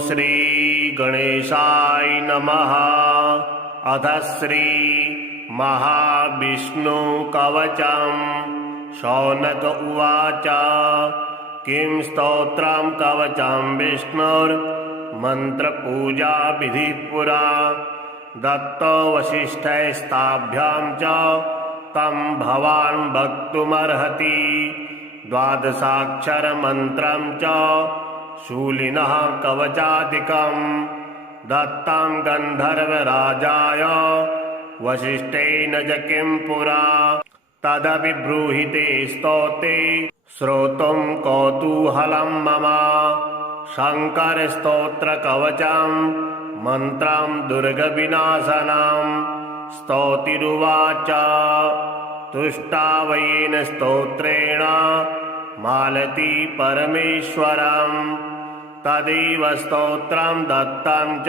श्री गणेशाय नमः। अथ श्री महाविष्णु कवचम्। शौनक उवाच किं स्तोत्रं कवचं विष्णुर्मन्त्रपूजा विधिः पुरा। दत्तो वसिष्ठैस्ताभ्यां च तं भवान् वक्तुमर्हति। द्वादशाक्षरमन्त्रं च शूलिनः कवचादिकं दत्तं गन्धर्वराजाय वसिष्ठेन च किं पुरा। तदपि ब्रूहिते स्तोते श्रोतुं कौतूहलं मम। शङ्करस्तोत्रकवचं मन्त्रं दुर्गविनाशनं स्तौतिरुवाच तुष्टावयेन स्तोत्रेण मालती परमेश्वरं। तदेव स्तोत्रं दत्तं च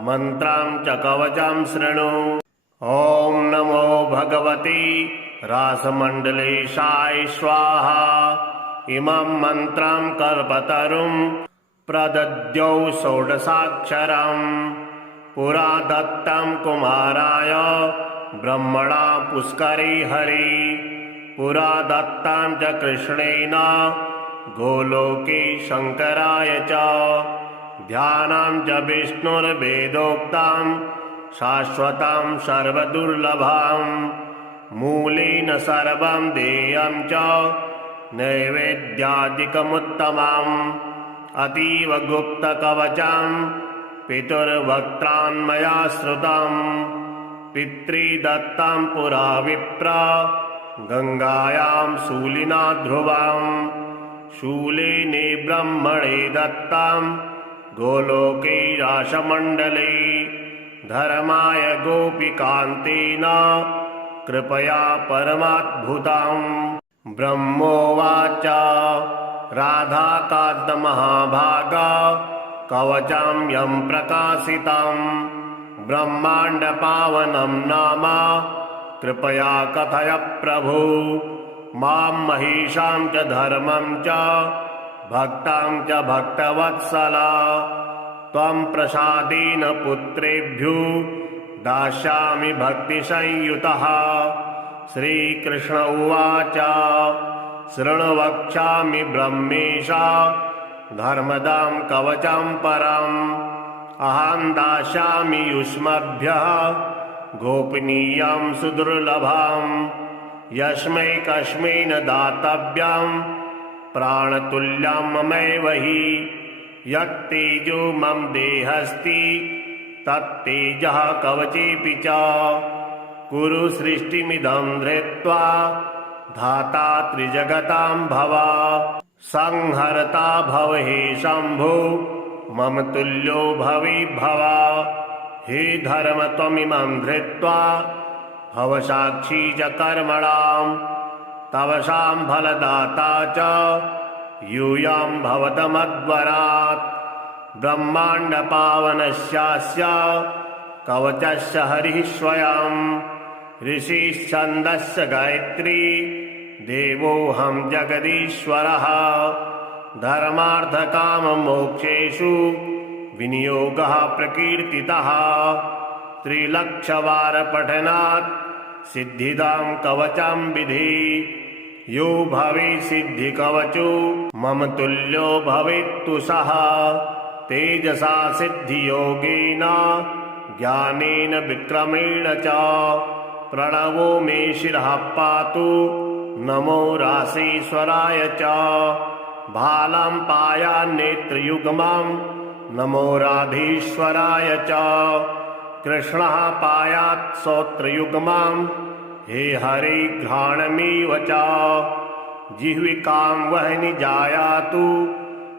मन्त्रं च कवचं शृणु। ॐ नमो भगवते रासमण्डलेशाय स्वाहा। इमं मन्त्रं कल्पतरुं प्रदद्यौ षोडशाक्षरं। पुरा दत्तं कुमाराय ब्रह्मणा पुष्करे हरि। पुरा दत्तं च कृष्णेन गोलोके शङ्कराय च। ध्यानं च विष्णुर्वेदोक्तं शाश्वतं सर्वदुर्लभं। मूलेन सर्वं देयं च नैवेद्यादिकमुत्तमम्। अतीव गुप्तकवचं पितुर्वक्त्रान्मया श्रुतम्। पितृदत्तं पुरा विप्र गङ्गायां शूलिना ध्रुवम्। शूलेने ब्रह्मणे दत्तं गोलोके रासमण्डले। धर्माय गोपिकान्तेन कृपया परमाद्भुतम्। ब्रह्मोवाच राधाकान्तमहाभागा कवचं यं प्रकाशितं। ब्रह्माण्डपावनं नाम कृपया कथय प्रभु। मां महिषां च धर्मं च भक्तां च भक्तवत्सला। त्वं प्रसादेन पुत्रेभ्यो दास्यामि भक्तिसंयुतः। श्रीकृष्ण उवाच शृणु वक्ष्यामि ब्रह्मेश धर्मदां कवचं परम्। अहं दास्यामि युष्मभ्यः गोपनीयं सुदुर्लभम्। यस्मै कस्मै न दातव्यं प्राणतुल्यं ममैव हि। यत्तेजो मम देहस्ति तत्तेजः कवचेऽपि च। कुरु सृष्टिमिदं धृत्वा धाता त्रिजगतां भव। संहर्ता भव हे शम्भो मम तुल्यो भवेद्भव। हे धर्म त्वमिमं धृत्वा भव साक्षी च कर्मणां। तव फलदाता च यूयं भवतमध्वरात्। ब्रह्माण्डपावनस्यास्य कवचस्य हरिः स्वयं। ऋषिश्छन्दस्य गायत्री देवोऽहं जगदीश्वरः। धर्मार्थकाममोक्षेषु विनियोगः प्रकीर्तितः। त्रिलक्षवारपठनात् सिद्धिदां कवचं विधि। यो भवेत् सिद्धिकवचो मम तुल्यो भवेत्तु सः। तेजसा सिद्धियोगेन ज्ञानेन विक्रमेण च। प्रणवो मे शिरः पातु नमो रासेश्वराय च। भालं पायान्नेत्रयुग्मं नमो राधेश्वराय च। कृष्णः पायात् श्रोत्रयुग्मं हे हरे घ्राणमेव च। जिह्विकां वह्नि जायातु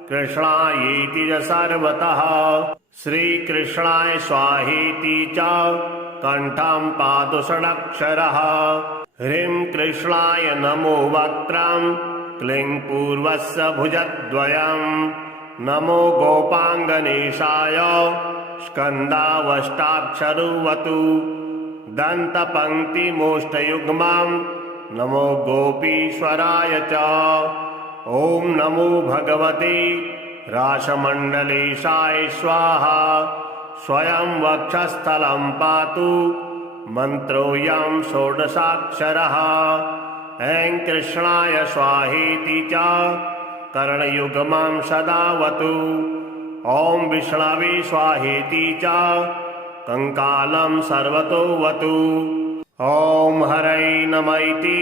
कृष्णायेति च सर्वतः। श्रीकृष्णाय स्वाहेति च कण्ठं पातु षडक्षरः। ह्रीं कृष्णाय नमो वक्त्रं क्लीं पूर्वस्य भुजद्वयं। नमो गोपाङ्गनेशाय स्कन्धावष्टाक्षरोऽवतु। दन्तपङ्क्तिमोष्टयुग्मं नमो गोपीश्वराय च। ॐ नमो भगवते राशमण्डलेशाय स्वाहा स्वयं वक्षस्थलं पातु मन्त्रोऽयं षोडशाक्षरः ऐं कृष्णाय स्वाहेति च कर्णयुग्मं सदावतु ॐ विष्णवे स्वाहेति च कंकालं सर्वतोवतु ॐ हरै नमः इति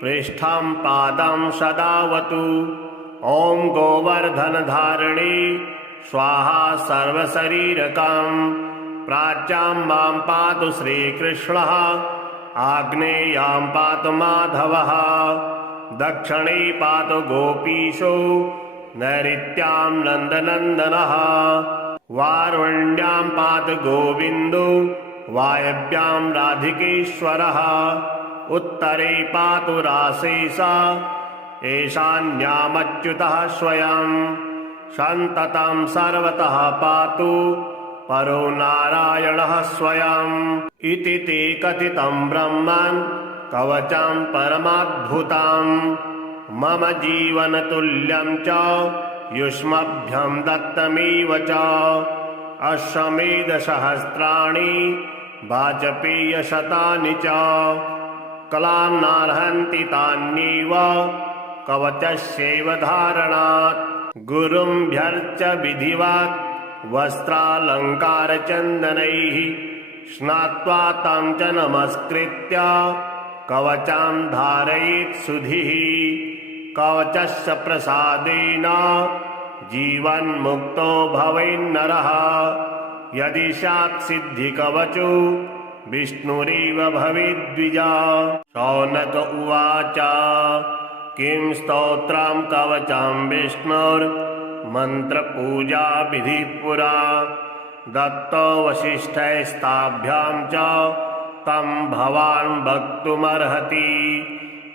पृष्ठं पादं सदावतु ॐ गोवर्धनधारिणे स्वाहा सर्वशरीरकं प्राच्यां मां पातु श्रीकृष्णः आग्नेयां पातु माधवः दक्षिणे पातु गोपीशो नैऋत्यां नन्दनन्दनः वारुण्यां पातु गोविन्दो वायव्यां राधिकेश्वरः उत्तरे पातु रासेशा ईशान्यामच्युतः स्वयं सन्ततं सर्वतः पातु परो नारायणः स्वयम् इति ते कथितं ब्रह्मन् कवचं परमाद्भुतं मम जीवनतुल्यं च युष्मभ्यं दत्तमेव च अश्वमेधसहस्राणि वाजपेयशतानि च कलां नार्हन्ति तान्येव कवचस्यैव धारणात् गुरुं भ्यर्च विधिवत् वस्त्रालङ्कारचन्दनैः स्नात्वा तं च नमस्कृत्य कवचं धारयेत् सुधिः कवचस्य प्रसादेन जीवन्मुक्तो भवेन्नरः यदि स्यात् सिद्धिकवचो विष्णुरेव भवेद्विजा शौनक उवाच किं स्तोत्रं कवचं विष्णोर्मन्त्रपूजा विधिः पुरा दत्तो वसिष्ठैस्ताभ्यां च तं भवान् वक्तुमर्हति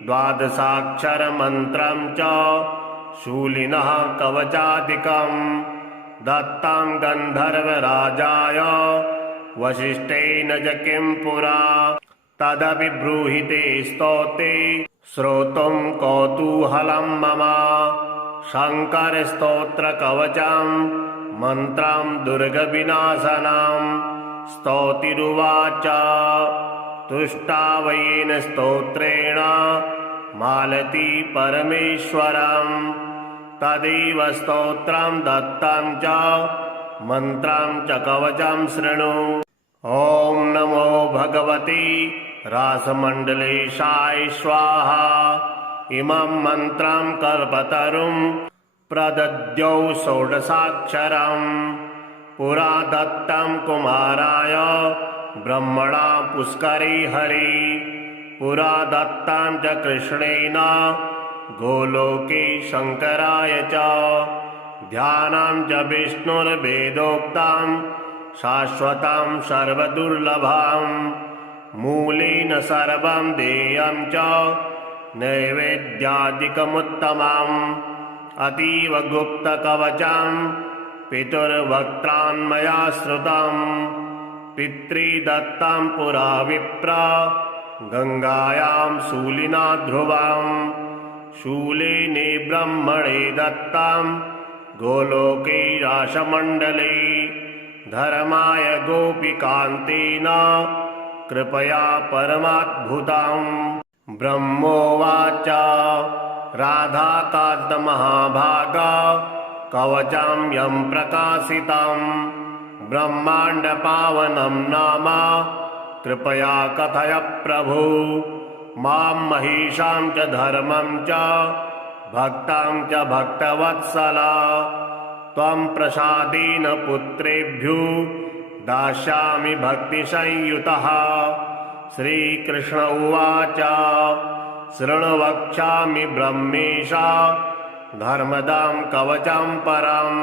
द्वादशाक्षरमन्त्रं च शूलिनः कवचादिकं दत्तं गन्धर्वराजाय वसिष्ठेन च किं पुरा तदपि ब्रूहिते स्तोते श्रोतुं कौतूहलं मम शङ्करस्तोत्रकवचं मन्त्रं दुर्गविनाशनं स्तौतिरुवाच तुष्टावयेन स्तोत्रेण मालती परमेश्वरं तदेव स्तोत्रं दत्तं च मन्त्रं च कवचं शृणु ॐ नमो भगवते रासमण्डलेशाय स्वाहा इमं मन्त्रं कल्पतरुं प्रदद्यौ षोडशाक्षरं पुरा दत्तं कुमाराय ब्रह्मणा पुष्करे हरि पुरा दत्तं च कृष्णेन गोलोके शङ्कराय च ध्यानं च विष्णुर्वेदोक्तं शाश्वतं सर्वदुर्लभं मूलेन सर्वं देयं च नैवेद्यादिकमुत्तमम् अतीव गुप्तकवचं पितुर्वक्त्रान्मया श्रुतं पितृदत्तं पुरा विप्र गङ्गायां शूलिना ध्रुवं शूलेने ब्रह्मणे दत्तं गोलोके राशमण्डले धर्माय गोपिकान्तेन कृपया परमाद्भुतं ब्रह्मोवाच राधाकान्तमहाभागा कवचं यं प्रकाशितं ब्रह्माण्डपावनं नाम कृपया कथय प्रभु मां महिषां च धर्मं च भक्तां च भक्तवत्सला त्वं प्रसादेन पुत्रेभ्यो दास्यामि भक्तिसंयुतः श्रीकृष्ण उवाच शृणु वक्ष्यामि ब्रह्मेशा धर्मदां कवचं परम्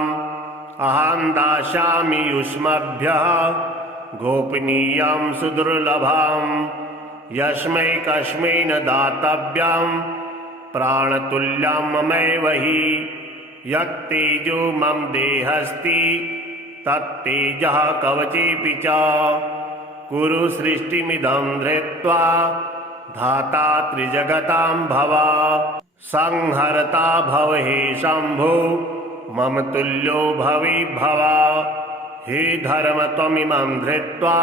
अहं दास्यामि युष्मभ्यः गोपनीयं सुदुर्लभं यस्मै कस्मै न दातव्यं प्राणतुल्यं ममैव हि यत्तेजो मम देहस्ति तत्तेजः कवचेऽपि च कुरु सृष्टिमिदं धृत्वा धाता त्रिजगतां भव संहर्ता भव हे शम्भो मम तुल्यो भव। हे धर्म त्वमिमं धृत्वा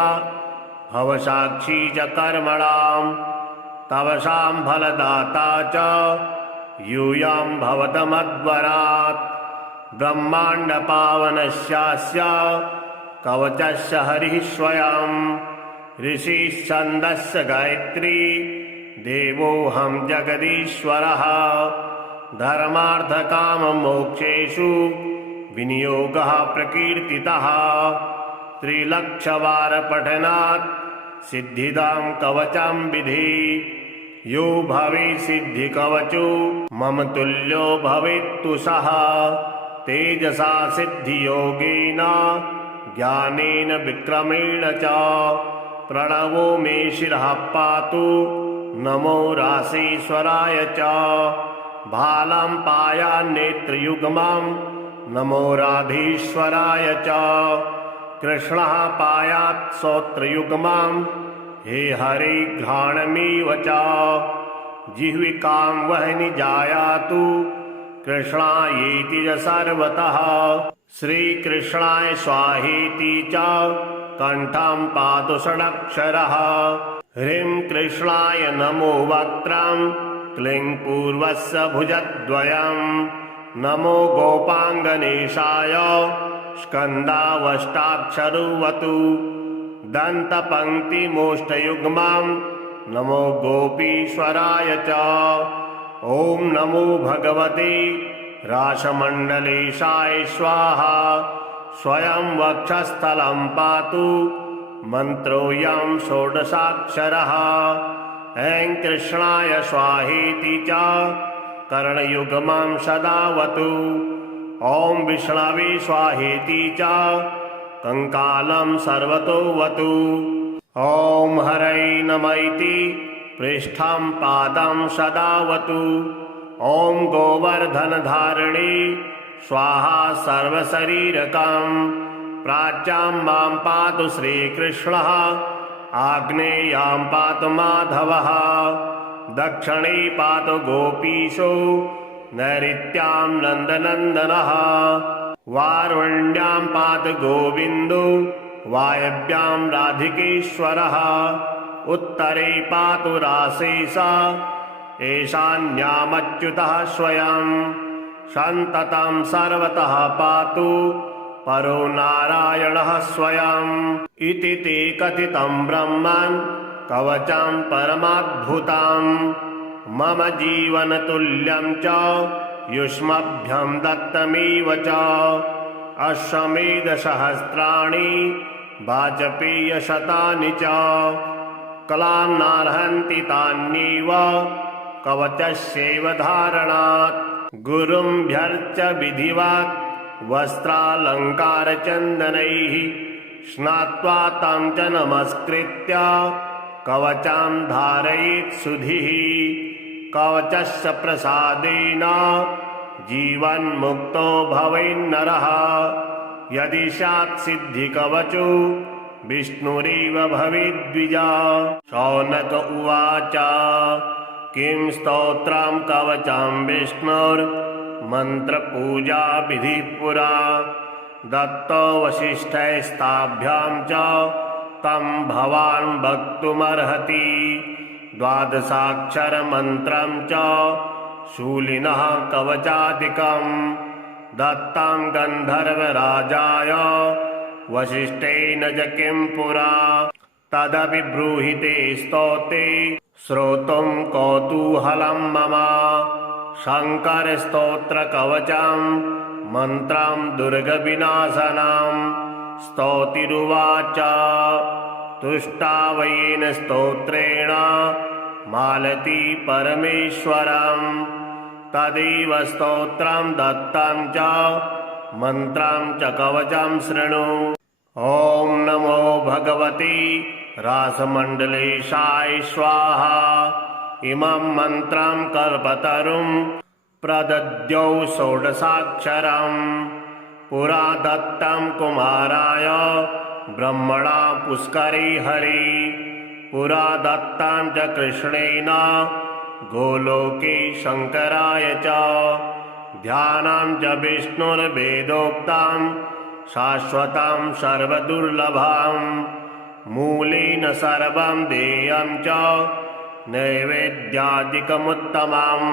भव साक्षी च कर्मणां तवसां फलदाता च यूयां भवतमध्वरात्। ब्रह्माण्ड पावनस्यास्य कवचस्य हरिः स्वयं ऋषिश्छन्दस्य गायत्री देवोऽहं जगदीश्वरः। धर्मार्थकाममोक्षेषु विनियोगः प्रकीर्तितः त्रिलक्षवारपठनात् सिद्धिदां कवचं विधि। यो भवेत् सिद्धिकवचो मम तुल्यो भवेत्तु सः तेजसा सिद्धियोगेन ज्ञानेन विक्रमेण च। प्रणवो मे शिरः पातु नमो रासेश्वराय च। भालं पायान्नेत्रयुग्मं नमो राधेश्वराय च। कृष्णः पायात् श्रोत्रयुग्मं हे हरे घ्राणमेव च। जिह्विकां वह्नि जायातु कृष्णायेति च सर्वतः। श्रीकृष्णाय स्वाहेति च कण्ठं पातु षडक्षरः। ह्रीं कृष्णाय नमो वक्त्रं क्लीं पूर्वस्य भुजद्वयं। नमो गोपाङ्गनेशाय स्कन्धावष्टाक्षरोऽवतु। दन्तपङ्क्तिमोष्टयुग्मं नमो गोपीश्वराय च। ॐ नमो भगवते रासमण्डलेशाय स्वाहा। स्वयं वक्षस्थलं पातु मन्त्रोऽयं षोडशाक्षरः। ऐं कृष्णाय स्वाहेति च कर्णयुग्मं सदावतु। ॐ विष्णवे स्वाहेति च कंकालं सर्वतोऽवतु। ॐ हरै नमः इति पृष्ठं पादं सदावतु। ॐ गोवर्धनधारिणे स्वाहा सर्वशरीरकं। प्राच्यां मां पातु श्रीकृष्णः आग्नेयां पातु माधवः। दक्षिणे पातु गोपीशो नैऋत्यां नन्दनन्दनः। वारुण्यां पातु गोविन्दो वायव्यां राधिकेश्वरः। उत्तरे पातु रासेशा ईशान्यामच्युतः स्वयं। सन्ततं सर्वतः पातु परो नारायणः स्वयं। इति ते कथितं ब्रह्मन् कवचं परमाद्भुतं। मम जीवनतुल्यं च युष्मभ्यं दत्तमेव च। अश्वमेधसहस्राणि वाजपेयशतानि च। कलान्नार्हन्ति तान्येव कवचस्यैव धारणात्। गुरुं भ्यर्च विधिवत् वस्त्रालङ्कारचन्दनैः। स्नात्वा तं च नमस्कृत्य कवचं धारयेत् सुधिः। कवचस्य प्रसादेन जीवन्मुक्तो भवेन्नरः। यदि स्यात् सिद्धिकवचो विष्णुरेव भवेद्विजा। शौनक उवाच किं स्तोत्रं कवचं विष्णोर्मन्त्रपूजा विधिः पुरा। दत्तो वसिष्ठैस्ताभ्यां च तं भवान् वक्तुमर्हति। द्वादशाक्षरमन्त्रं च शूलिनः कवचादिकं। दत्तं गन्धर्वराजाय वसिष्ठेन च किं पुरा। तदपि ब्रूहिते स्तोते श्रोतुं कौतूहलं मम। शङ्करस्तोत्रकवचं मन्त्रं दुर्गविनाशनं। स्तौतिरुवाच तुष्टावयेन स्तोत्रेण मालती परमेश्वरं। तदेव स्तोत्रं दत्तं च मन्त्रं च कवचं शृणु। ॐ नमो भगवते रासमण्डलेशाय स्वाहा। इमं मन्त्रं कल्पतरुं प्रदद्यौ षोडशाक्षरं। पुरा दत्तं कुमाराय ब्रह्मणा पुष्करे हरि। पुरा दत्तं च कृष्णेन गोलोके शङ्कराय च। ध्यानं च विष्णुर्वेदोक्तां शाश्वतां सर्वदुर्लभां मूलेन सर्वं देयं च नैवेद्यादिकमुत्तमम्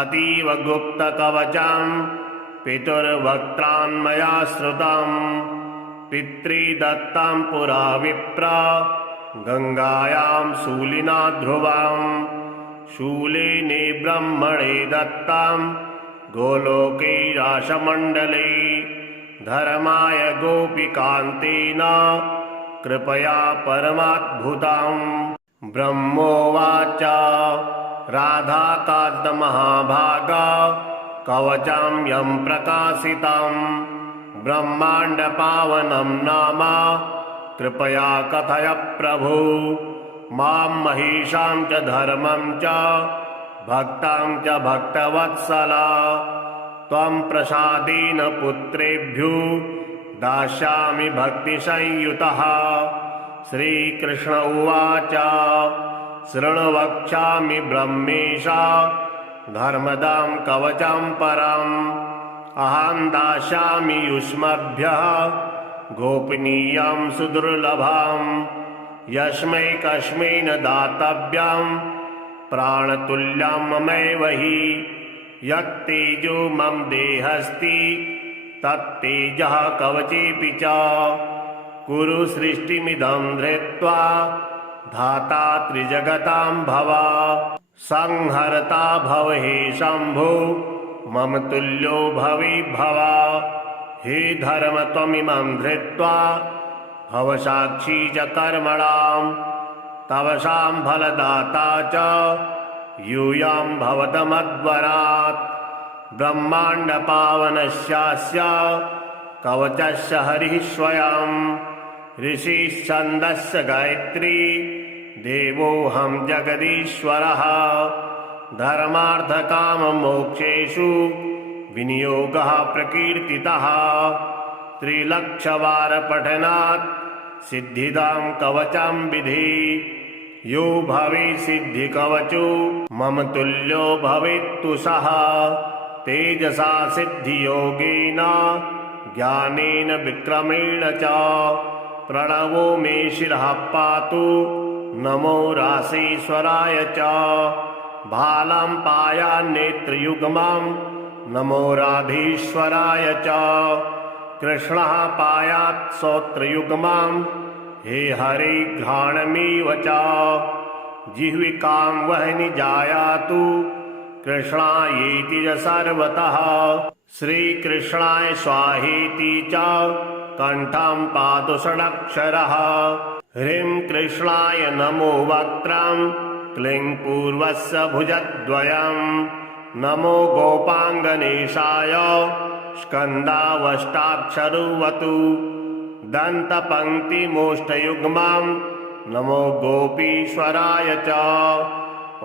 अतीव गुप्तकवचं पितुर्वक्त्रान्मया श्रुतं पितृदत्तं पुरा विप्र गंगायां शूलिना ध्रुवं शूलिने ब्रह्मणे दत्तं गोलोके राशमण्डले धर्माय गोपिकान्तेन कृपया परमाद्भुतं ब्रह्मोवाच राधाकान्तमहाभागा कवचं यं प्रकाशितं ब्रह्माण्डपावनं नाम कृपया कथय प्रभु मां महिषां च धर्मं च भक्तां च भक्तवत्सला त्वं प्रसादेन पुत्रेभ्यो दास्यामि भक्तिसंयुतः श्रीकृष्ण उवाच शृणु वक्ष्यामि ब्रह्मेश धर्मदां कवचं परम् अहं दास्यामि युष्मभ्यः गोपनीयं सुदुर्लभं यस्मै कस्मै न दातव्यं प्राणतुल्यं ममैव हि यत्तेजो मम देहस्ति तत्तेजः कवचेऽपि च कुरु सृष्टिमिदं धृत्वा धाता त्रिजगतां भव संहर्ता भव हे शम्भो मम तुल्यो भवेद्भव हे धर्म त्वमिमं धृत्वा भव साक्षी च कर्मणां तव फलदाता च यूयं भवतमद्वरात् ब्रह्माण्डपावनस्यास्य कवचस्य हरिः स्वयं ऋषिश्छन्दस्य गायत्री देवोऽहं जगदीश्वरः धर्मार्थकाममोक्षेषु विनियोगः प्रकीर्तितः त्रिलक्षवारपठनात् सिद्धिदां कवचं विधि यो भवेत् सिद्धिकवचो मम तुल्यो भवेत्तु सः तेजसा सिद्धियोगेन ज्ञानेन विक्रमेण च प्रणवो मे शिरः पातु नमो रासेश्वराय च भालं पायान्नेत्रयुग्मं नमो राधेश्वराय च कृष्णः पायात् श्रोत्रयुग्मं हे हरे घ्राणमेव च जिह्विकां वह्नि जायातु कृष्णायेति च सर्वतः श्रीकृष्णाय स्वाहेति च कण्ठं पातु षडक्षरः ह्रीं कृष्णाय नमो वक्त्रं क्लीं पूर्वस्य भुजद्वयं नमो गोपाङ्गनेशाय स्कन्दावष्टाक्षरोऽवतु दन्तपङ्क्तिमोष्टयुग्मं नमो गोपीश्वराय च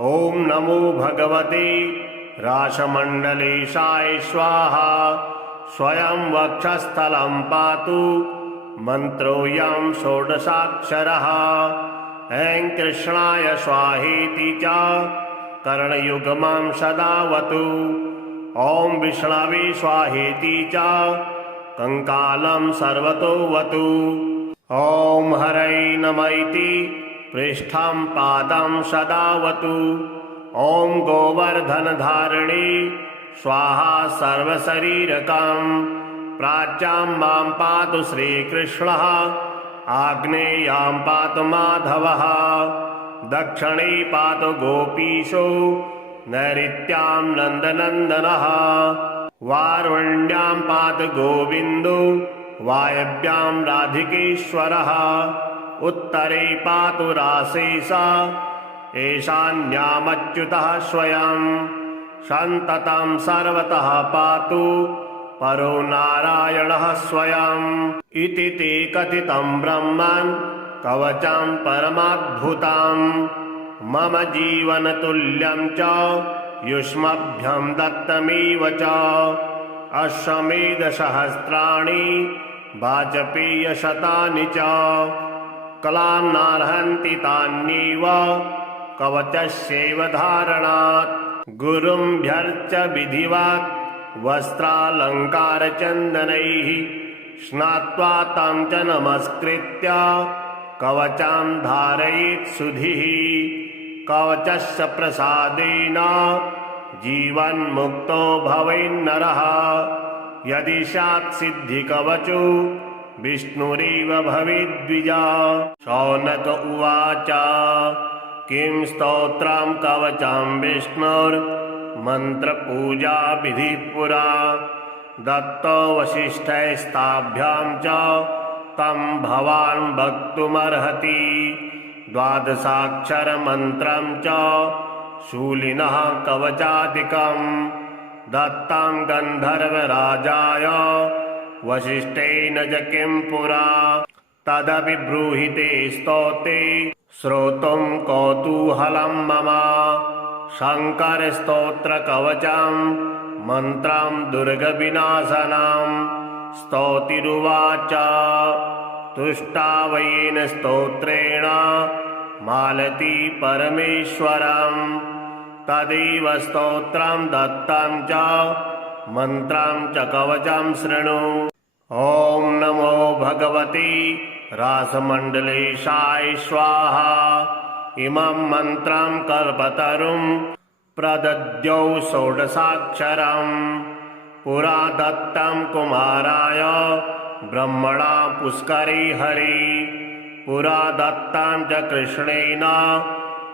ॐ नमो भगवते रासमण्डलेशाय स्वाहा स्वयं वक्षस्थलं पातु मन्त्रोऽयं षोडशाक्षरः ऐं कृष्णाय स्वाहेति च कर्णयुग्मं सदावतु ॐ विष्णवे स्वाहेति च कंकालं सर्वतोऽवतु ॐ हरै नमः इति पृष्ठं पादं सदावतु ॐ गोवर्धनधारिणे स्वाहा सर्वशरीरकं प्राच्यां मां पातु श्रीकृष्णः आग्नेयां पातु माधवः दक्षिणे पातु गोपीशो नैऋत्यां नन्दनन्दनः वारुण्यां पातु गोविन्दो वायव्यां राधिकेश्वरः उत्तरे पातु रासेशा ईशान्यामच्युतः स्वयं सन्ततं सर्वतः पातु परो नारायणः स्वयम् इति ते कथितं ब्रह्मन् कवचं परमाद्भुतं मम जीवनतुल्यं च युष्मभ्यं दत्तमेव च अश्वमेधसहस्राणि वाजपेयशतानि च कलां नार्हन्ति तान्येव कवचस्यैव धारणात् गुरुं भ्यर्च विधिवत् वस्त्रालङ्कारचन्दनैः स्नात्वा तं च नमस्कृत्य कवचं धारयेत् सुधिः। कवचस्य प्रसादेन जीवन्मुक्तो भवेन्नरः। यदि स्यात् सिद्धिकवचो विष्णुरेव भवेद्विजा। शौनक उवाच किं स्तोत्रं कवचं विष्णोर्मन्त्रपूजा विधिः पुरा। दत्तो वसिष्ठैस्ताभ्यां च तं भवान् वक्तुमर्हति। द्वादशाक्षरमन्त्रं च शूलिनः कवचादिकं दत्तं गन्धर्वराजाय वसिष्ठेन च किं पुरा। तदपि ब्रूहिते स्तोते श्रोतुं कौतूहलं मम। शङ्करस्तोत्रकवचं मन्त्रं दुर्गविनाशनं स्तौतिरुवाच। तुष्टावयेन स्तोत्रेण मालती परमेश्वरं। तदेव स्तोत्रं दत्तं च मन्त्रं च कवचं शृणु। ॐ नमो भगवते रासमण्डलेशाय स्वाहा। इमं मन्त्रं कल्पतरुं प्रदद्यौ षोडशाक्षरं। पुरा दत्तं कुमाराय ब्रह्मणा पुष्करे हरि। पुरा दत्तं च कृष्णेन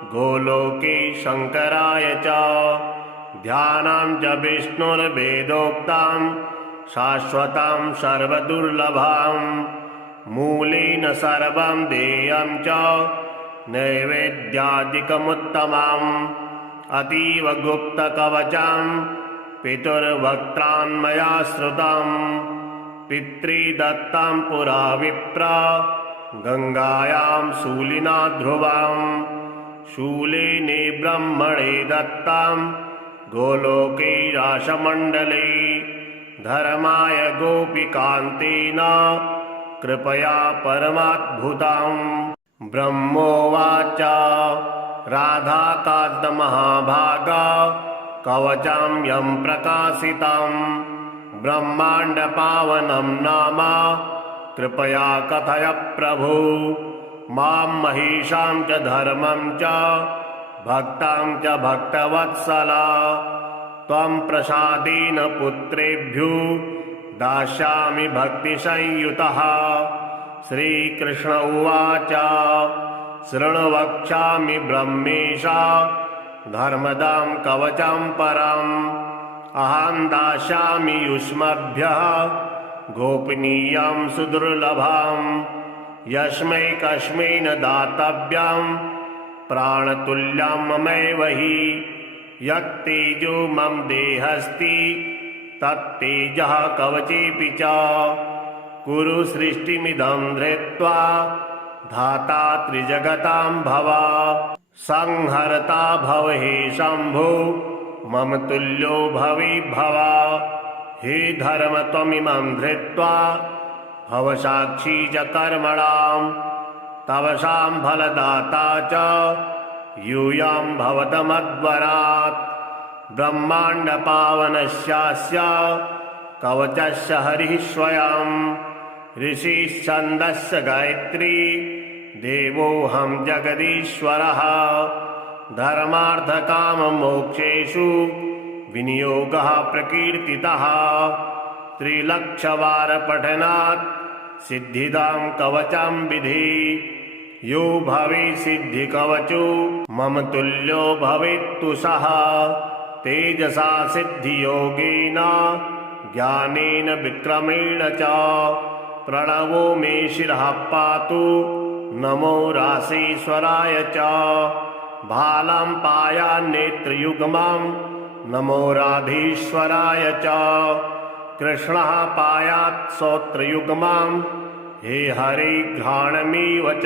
गोलोके शङ्कराय च। ध्यानं च विष्णुर्वेदोक्तं शाश्वतं सर्वदुर्लभं। मूलेन सर्वं देयं च नैवेद्यादिकमुत्तमम्। अतीव गुप्तकवचं पितुर्वक्त्रान्मया श्रुतं। पितृदत्तं पुरा विप्र गङ्गायां शूलिना ध्रुवं। शूलिने ब्रह्मणे दत्तं गोलोके रासमण्डले। धर्माय गोपिकान्तेन कृपया परमाद्भुतम्। ब्रह्मोवाच राधाकान्तमहाभागा कवचं यं प्रकाशितं। ब्रह्माण्डपावनं नाम कृपया कथय प्रभु। मां महिषां च धर्मं च भक्तां च भक्तवत्सला। त्वं प्रसादेन पुत्रेभ्यो दास्यामि भक्तिसंयुतः। श्रीकृष्ण उवाच शृणु वक्ष्यामि ब्रह्मेशा धर्मदां कवचं परम्। अहं दास्यामि युष्मभ्यः गोपनीयं सुदुर्लभं। यस्मै कस्मै न दातव्यं प्राणतुल्यं ममैव हि। यत्तेजो मम देहस्ति तत्तेजः कवचेऽपि च। कुरु सृष्टिमिदं धृत्वा धाता त्रिजगतां भव। संहर्ता भव हे शम्भो मम तुल्यो भवेद्भव। हे धर्म त्वमिमं धृत्वा भव साक्षी च कर्मणां। तव फलदाता च यूयं भवतमद्वरात्। ब्रह्माण्डपावनस्यास्य कवचस्य हरिः स्वयं। ऋषिश्छन्दस्य गायत्री देवोऽहं जगदीश्वरः। धर्मार्थकाममोक्षेषु विनियोगः प्रकीर्तितः। त्रिलक्षवारपठनात् सिद्धिदां कवचं विधि। यो भवेत् सिद्धिकवचो मम तुल्यो भवेत्तु सः। तेजसा सिद्धियोगेन ज्ञानेन विक्रमेण च। प्रणवो मे शिरः पातु नमो रासीश्वराय च। भालं पायान्नेत्रयुग्मं नमो राधीश्वराय च। कृष्णः पायात् श्रोत्रयुग्मं हे हरे घ्राणमेव च।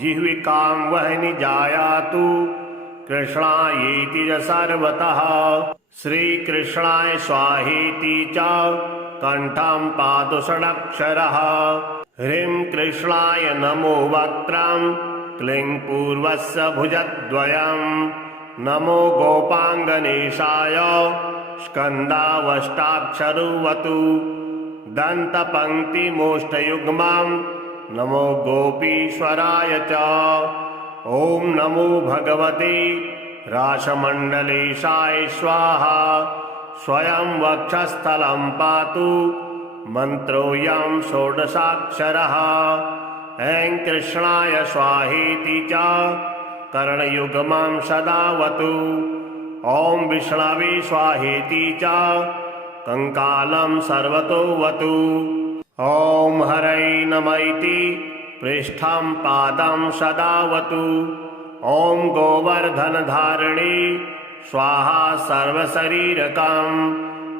जिह्विकां वह्नि जायातु कृष्णायेति च सर्वतः। श्रीकृष्णाय स्वाहेति च कण्ठं पातु षडक्षरः। ह्रीं कृष्णाय नमो वक्त्रं क्लीं पूर्वस्य भुजद्वयं। नमो गोपाङ्गनेशाय स्कन्दावष्टाक्षरुवतु दन्तपङ्क्तिमोष्ठयुग्मं नमो गोपीश्वराय च। ॐ नमो भगवते रासमण्डलेशाय स्वाहा। स्वयं वक्षस्थलं पातु मन्त्रोऽयं षोडशाक्षरः। ऐं कृष्णाय स्वाहेति च कर्णयुग्मं सदावतु। ॐ विष्णवे स्वाहेति च कंकालं सर्वतोवतु। ॐ हरै नमः इति पृष्ठं पादं सदावतु। ॐ गोवर्धनधारिणी स्वाहा सर्वशरीरकं।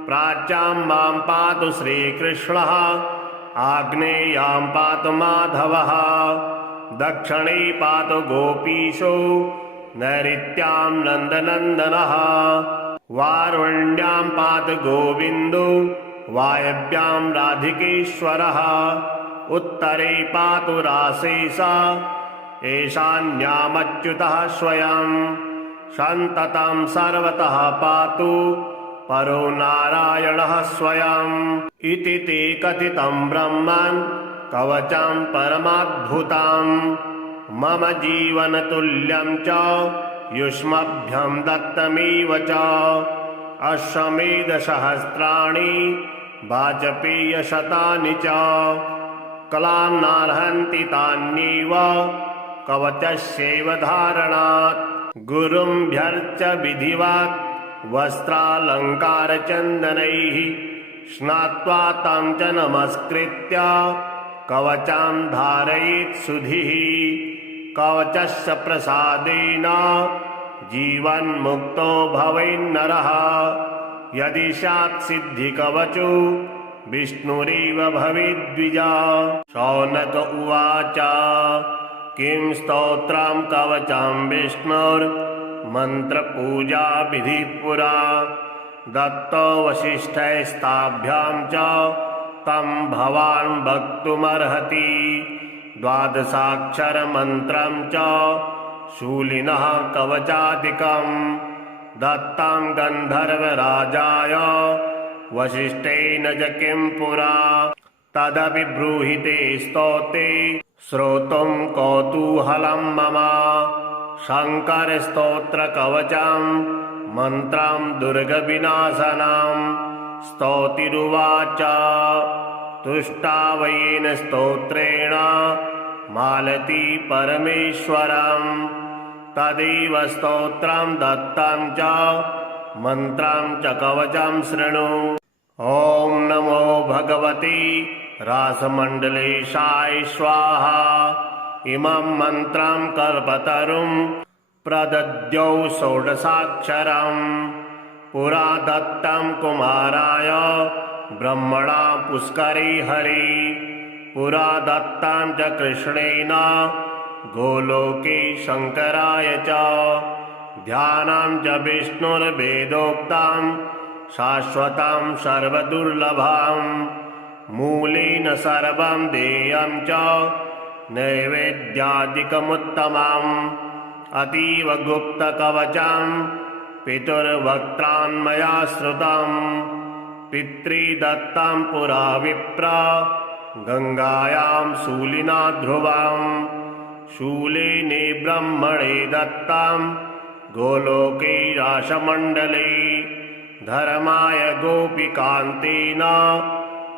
प्राच्यां मां पातु श्रीकृष्णः आग्नेयां पातु माधवः। दक्षिणे पातु गोपीशो नैऋत्यां नन्दनन्दनः। वारुण्यां पातु गोविन्दो वायव्यां राधिकेश्वरः। उत्तरे पातु रासेशा ईशान्यामच्युतः स्वयं। सन्ततं सर्वतः पातु परो नारायणः स्वयम्। इति ते कथितं ब्रह्मन् कवचं परमाद्भुतं। मम जीवनतुल्यं च युष्मभ्यं दत्तमेव च। अश्वमेधसहस्राणि वाजपेयशतानि च। कलान्नार्हन्ति तान्येव कवचस्यैव धारणात्। गुरुम्भ्यर्च विधिवत् वस्त्रालङ्कारचन्दनैः स्नात्वा तं च नमस्कृत्य कवचं धारयेत् सुधिः। कवचस्य प्रसादेन जीवन्मुक्तो भवेन्नरः। यदि स्यात् सिद्धिकवचो विष्णुरेव भवेद्विजा। शौनक उवाच किं स्तोत्रं कवचं विष्णोर्मन्त्रपूजा विधिः पुरा। दत्तो वसिष्ठैस्ताभ्यां च तं भवान् वक्तुमर्हति। द्वादशाक्षरमन्त्रं च शूलिनः कवचादिकं दत्तं गन्धर्वराजाय वसिष्ठेन च किं पुरा। तदपि ब्रूहिते स्तोते श्रोतुं कौतूहलं मम। शङ्करस्तोत्रकवचं मन्त्रं दुर्गविनाशनं। स्तौतिरुवाच तुष्टावयेन स्तोत्रेण मालती परमेश्वरं। तदेव स्तोत्रं दत्तं च मन्त्रं च कवचं शृणु। ॐ नमो भगवते रासमण्डलेशाय स्वाहा। इमं मन्त्रं कल्पतरुं प्रदद्यौ षोडशाक्षरं। पुरा दत्तं कुमाराय ब्रह्मणा पुष्करे हरि। पुरा दत्तं च कृष्णेन गोलोके शङ्कराय च। ध्यानं च विष्णुर्वेदोक्तं शाश्वतं सर्वदुर्लभं। मूलेन सर्वं देयं च नैवेद्यादिकमुत्तमम्। अतीव गुप्तकवचं पितुर्वक्त्रान्मया श्रुतम्। पितृदत्तं पुरा विप्र गङ्गायां शूलिना ध्रुवम्। शूलेने ब्रह्मणे दत्तं गोलोके रासमण्डले। धर्माय गोपिकान्तेन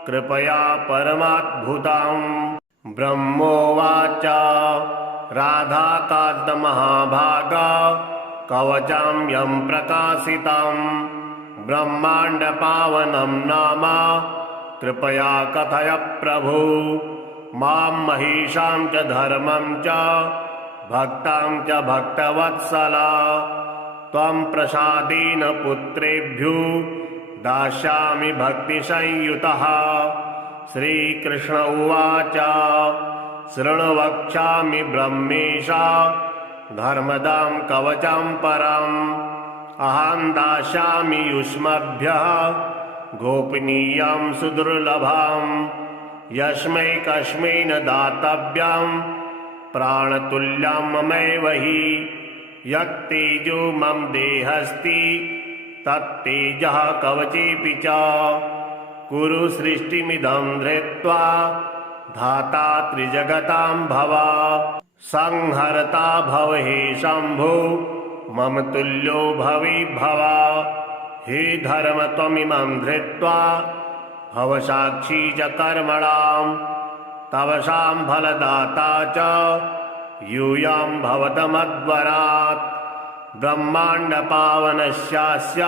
कृपया परमाद्भुतम्। ब्रह्मोवाच राधाकान्तमहाभागा कवचं यं प्रकाशितं। ब्रह्माण्डपावनं नाम कृपया कथय प्रभु। मां महिषां च धर्मं च भक्तां च भक्तवत्सला। त्वं प्रसादेन पुत्रेभ्यो दास्यामि भक्तिसंयुतः। श्रीकृष्ण उवाच शृणु वक्ष्यामि ब्रह्मेशा धर्मदां कवचं परम्। अहं दास्यामि युष्मभ्यः गोपनीयं सुदुर्लभम्। यस्मै कस्मै न दातव्यं प्राणतुल्यं ममैव हि। यत्तेजो मम देहस्ति तत्तेजः कवचेऽपि च कुरु सृष्टिमिदं धृत्वा धाता त्रिजगतां भव संहर्ता भव हे शम्भो मम तुल्यो भवि भव हे धर्म त्वमिमं धृत्वा भव साक्षी च कर्मणां तवसां फलदाता च यूयां भवतमद्वरात् ब्रह्माण्ड पावनस्यास्य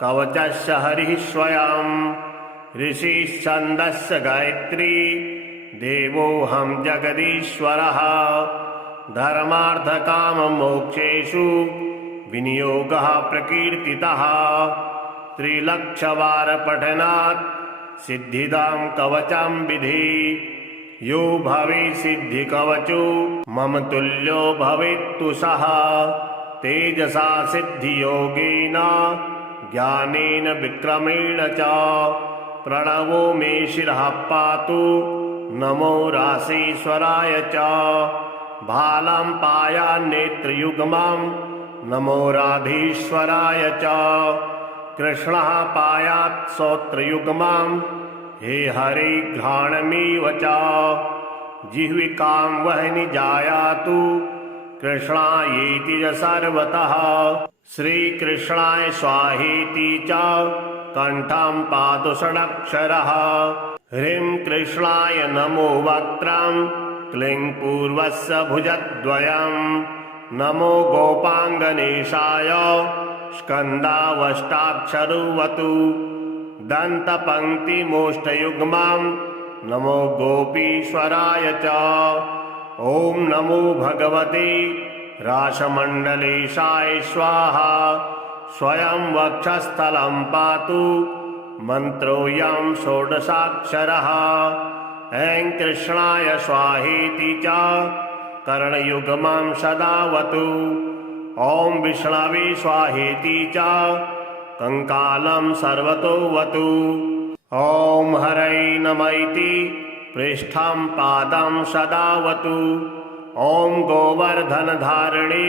कवचस्य हरिः स्वयं ऋषिश्छन्दस्य गायत्री देवोऽहं जगदीश्वरः धर्मार्थकाममोक्षेषु विनियोगः प्रकीर्तितः त्रिलक्षवारपठनात् सिद्धिदां कवचं विधि यो भवेत् सिद्धिकवचो मम तुल्यो भवेत्तु सः तेजसा सिद्धियोगेन ज्ञानेन विक्रमेण च प्रणवो मे शिरः पातु नमो रासीश्वराय च भालं पायान्नेत्रयुग्मं नमो राधीश्वराय च कृष्णः पायात् श्रोत्रयुग्मं हे हरे घ्राणमेव च जिह्विकां वह्नि जायातु कृष्णायेति च सर्वतः श्रीकृष्णाय स्वाहेति च कण्ठं पातु षडक्षरः ह्रीं कृष्णाय नमो वक्त्रं क्लीं पूर्वस्य भुजद्वयं नमो गोपाङ्गनेशाय स्कन्धावष्टाक्षरोऽवतु दन्तपङ्क्तिमोष्टयुग्मं नमो गोपीश्वराय च ॐ नमो भगवते रासमण्डलेशाय स्वाहा स्वयं वक्षस्थलं पातु मन्त्रोऽयं षोडशाक्षरः ऐं कृष्णाय स्वाहेति च कर्णयुग्मं सदावतु ॐ विष्णवे स्वाहेति च कंकालं सर्वतोऽवतु ॐ हरै नमः इति पृष्ठं पादं सदावतु ॐ गोवर्धनधारिणे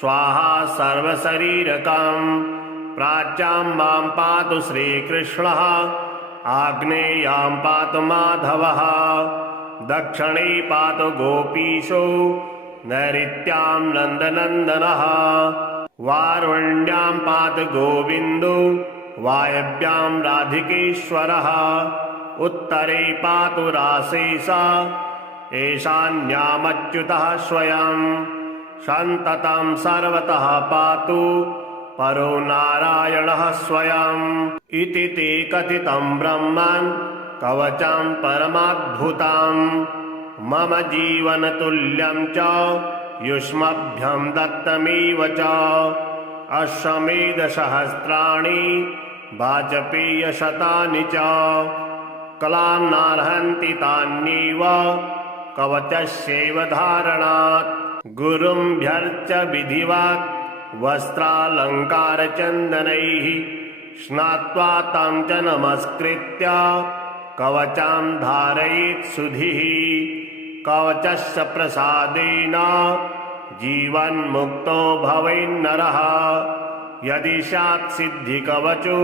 स्वाहा सर्वशरीरकं प्राच्यां मां पातु श्रीकृष्णः आग्नेयां पातु माधवः दक्षिणे पातु गोपीशो नैऋत्यां नन्दनन्दनः वारुण्यां पातु गोविन्दो वायव्यां राधिकेश्वरः उत्तरे पातु रासेशा ईशान्यामच्युतः स्वयं सन्ततं सर्वतः पातु परो नारायणः स्वयम् इति ते कथितं ब्रह्मन् कवचं परमाद्भुतं मम जीवनतुल्यं च युष्मभ्यं दत्तमेव च अश्वमेधसहस्राणि वाजपेयशतानि च कलां नार्हन्ति तान्येव कवचस्यैव धारणात् गुरुं भ्यर्च विधिवत् वस्त्रालङ्कारचन्दनैः स्नात्वा तं च नमस्कृत्य कवचं धारयेत् सुधिः कवचस्य प्रसादेन जीवन्मुक्तो भवेन्नरः यदि स्यात् सिद्धिकवचो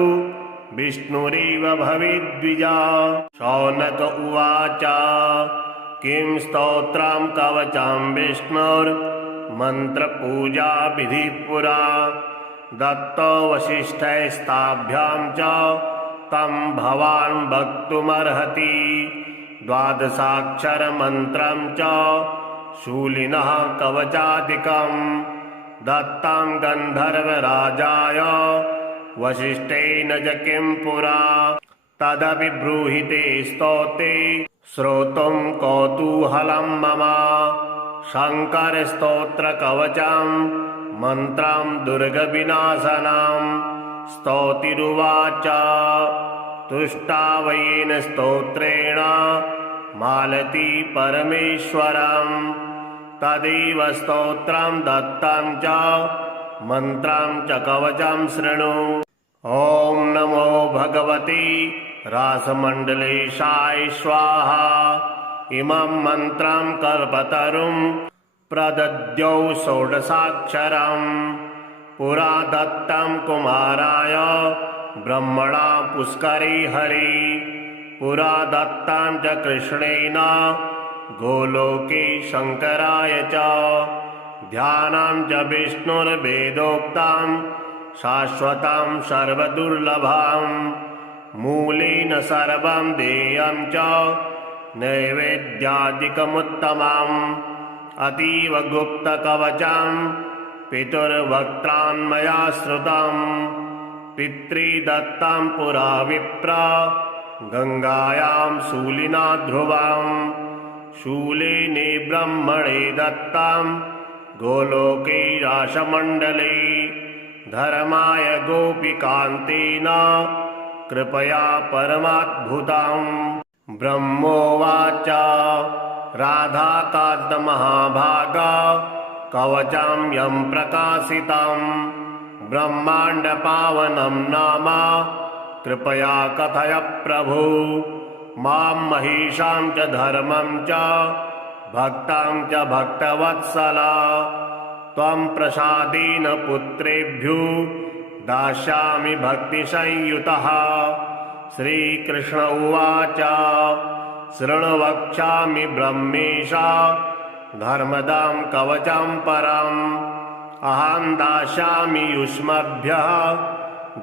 विष्णुरेव भवेद्विजा शौनक उवाच किं स्तोत्रं कवचं विष्णोर्मन्त्रपूजा विधिः पुरा दत्तो वसिष्ठैस्ताभ्यां च तं भवान् वक्तुमर्हति द्वादशाक्षरमन्त्रं च शूलिनः कवचादिकं दत्तं गन्धर्वराजाय वसिष्ठेन च किं पुरा तदपि ब्रूहिते स्तोते श्रोतुं कौतूहलं मम शङ्करस्तोत्रकवचं मन्त्रं दुर्गविनाशनं स्तौतिरुवाच तुष्टावयेन स्तोत्रेण मालती परमेश्वरं तदेव स्तोत्रं दत्तं च मन्त्रं च कवचं शृणु ॐ नमो भगवते रासमण्डलेशाय स्वाहा इमं मन्त्रं कल्पतरुं प्रदद्यौ षोडशाक्षरं पुरा दत्तं कुमाराय ब्रह्मणा पुष्करे हरि पुरा दत्तं च कृष्णेन गोलोके शङ्कराय च ध्यानं च विष्णुर्वेदोक्तं शाश्वतं सर्वदुर्लभं मूलेन सर्वं देयं च नैवेद्यादिकमुत्तमम् अतीव गुप्तकवचं पितुर्वक्त्रान्मया श्रुतम् पितृदत्तं पुरा विप्र गङ्गायां शूलिना ध्रुवं शूलिने ब्रह्मणे दत्तं गोलोके राशमण्डले धर्माय गोपिकान्तेन कृपया परमाद्भुतं ब्रह्मोवाच राधाकान्तमहाभागा कवचं यं प्रकाशितं ब्रह्माण्डपावनं नाम कृपया कथय प्रभु मां महिषां च धर्मं च भक्तां च भक्तवत्सला त्वं प्रसादेन पुत्रेभ्यो दास्यामि भक्तिसंयुतः श्रीकृष्ण उवाच शृणु वक्ष्यामि ब्रह्मेशा धर्मदां कवचं परम् अहं दास्यामि युष्मभ्यः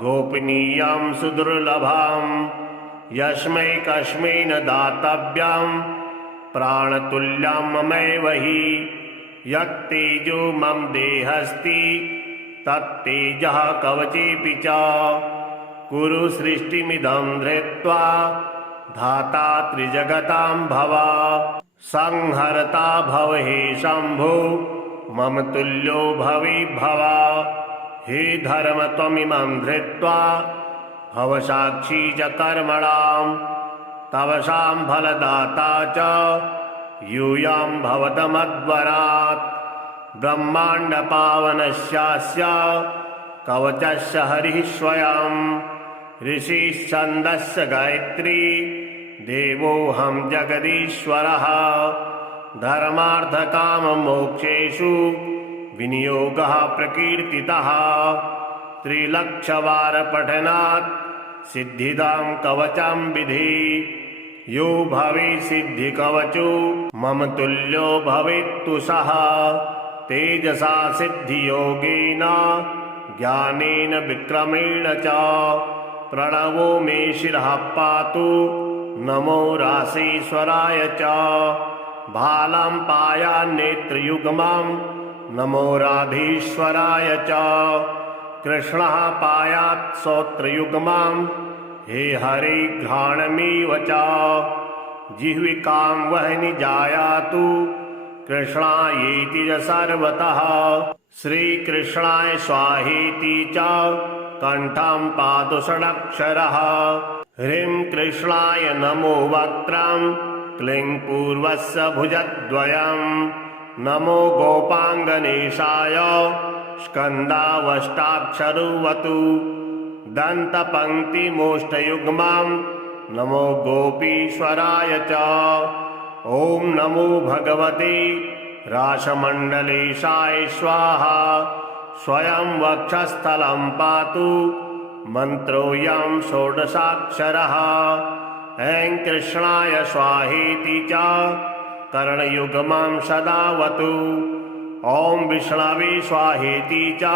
गोपनीयं सुदुर्लभं यस्मै कस्मै न दातव्यं प्राणतुल्यं ममैव हि यत्तेजो मम देहस्ति तत्तेजः कवचेऽपि च कुरु सृष्टिमिदं धृत्वा धाता त्रिजगतां भव संहर्ता भव हे शम्भो मम तुल्यो भवेद्भव हे धर्म त्वमिमं धृत्वा भव साक्षी च कर्मणां तव फलदाता च यूयं भवतमद्वरात् ब्रह्माण्डपावनस्यास्य कवचस्य हरिः स्वयं ऋषिश्छन्दस्य गायत्री देवोऽहं जगदीश्वरः धर्मार्थकाममोक्षेषु विनियोगः प्रकीर्तितः त्रिलक्षवारपठनात् सिद्धिदां कवचं विधि यो भवेत् सिद्धिकवचो मम तुल्यो भवेत्तु सः तेजसा सिद्धियोगेन ज्ञानेन विक्रमेण च प्रणवो मे शिरः पातु नमो रासेश्वराय च भालं पायान्नेत्रयुग्मं नमो राधेश्वराय च कृष्णः पायात् श्रोत्रयुग्मं हे हरे घ्राणमेव च जिह्विकां वह्नि जायातु कृष्णायेति च सर्वतः श्रीकृष्णाय स्वाहेति च कण्ठं पातु षडक्षरः ह्रीं कृष्णाय नमो वक्त्रं क्लीं पूर्वस्य भुजद्वयं नमो गोपाङ्गनेशाय स्कन्दावष्टाक्षरोऽवतु दन्तपङ्क्तिमोष्टयुग्मं नमो गोपीश्वराय च ॐ नमो भगवते रासमण्डलेशाय स्वाहा स्वयं वक्षस्थलं पातु मन्त्रोऽयं षोडशाक्षरः ऐं कृष्णाय स्वाहेति च कर्णयुग्मं सदावतु ॐ विष्णवे स्वाहेति च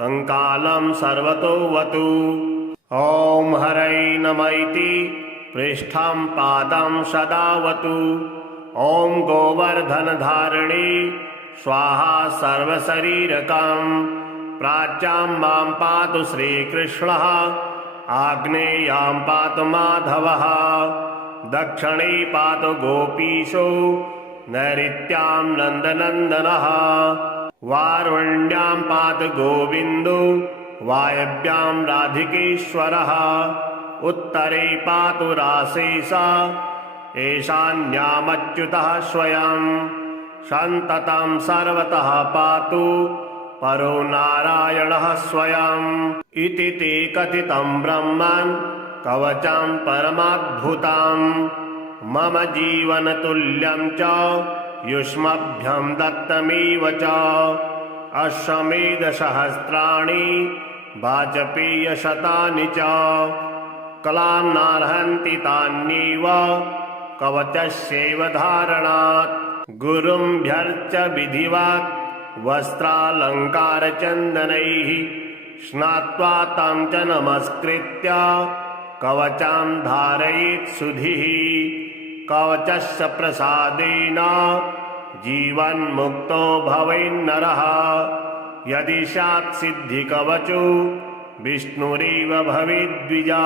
कंकालं सर्वतोऽवतु ॐ हरै नमः इति पृष्ठं पादं सदावतु ॐ गोवर्धनधारिणे स्वाहा सर्वशरीरकं प्राच्यां मां पातु श्रीकृष्णः आग्नेयां पातु माधवः दक्षिणे पातु गोपीशो नैऋत्यां नन्दनन्दनः वारुण्यां पातु गोविन्दो वायव्यां राधिकेश्वरः उत्तरे पातु रासेशा ईशान्यामच्युतः स्वयं सन्ततं सर्वतः पातु परो नारायणः स्वयं इति ते कथितं ब्रह्मन् कवचं परमाद्भुतं मम जीवनतुल्यं च युष्मभ्यं दत्तमेव च अश्वमेधसहस्राणि वाजपेयशतानि च कलान्नार्हन्ति तान्येव कवचस्यैव धारणात् गुरुम्भ्यर्च विधिवत् वस्त्रालङ्कारचन्दनैः स्नात्वा तं च नमस्कृत्य कवचं धारयेत् सुधिः कवचस्य प्रसादेन जीवन्मुक्तो भवेन्नरः यदि स्यात् सिद्धिकवचो विष्णुरेव भवेद्विजा।